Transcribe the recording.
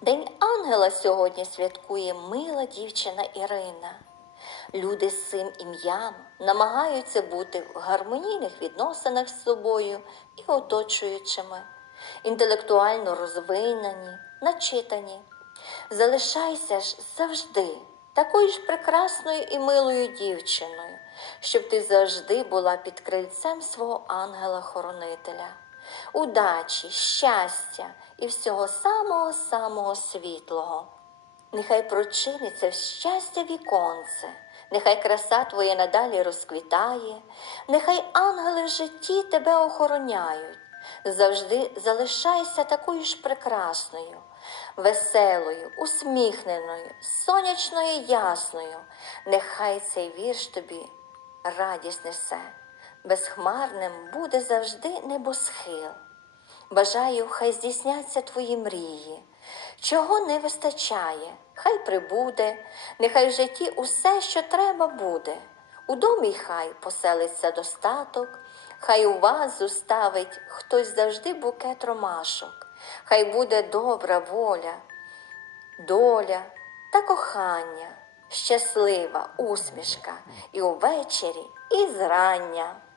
День ангела сьогодні святкує мила дівчина Ірина. Люди з цим ім'ям намагаються бути в гармонійних відносинах з собою і оточуючими, інтелектуально розвинені, начитані. Залишайся ж завжди такою ж прекрасною і милою дівчиною, щоб ти завжди була під крильцем свого ангела-хоронителя. Удачі, щастя і всього самого самого світлого. Нехай прочиниться в щастя віконце, нехай краса твоя надалі розквітає, нехай ангели в житті тебе охороняють. Завжди залишайся такою ж прекрасною, веселою, усміхненою, сонячною, ясною. Нехай цей вірш тобі радість несе. Безхмарним буде завжди небосхил. Бажаю, хай здійсняться твої мрії. Чого не вистачає, хай прибуде, нехай в житті усе, що треба буде. У домі хай поселиться достаток, хай у вас зуставить хтось завжди букет ромашок, хай буде добра воля, доля та кохання, щаслива усмішка і увечері, і зрання.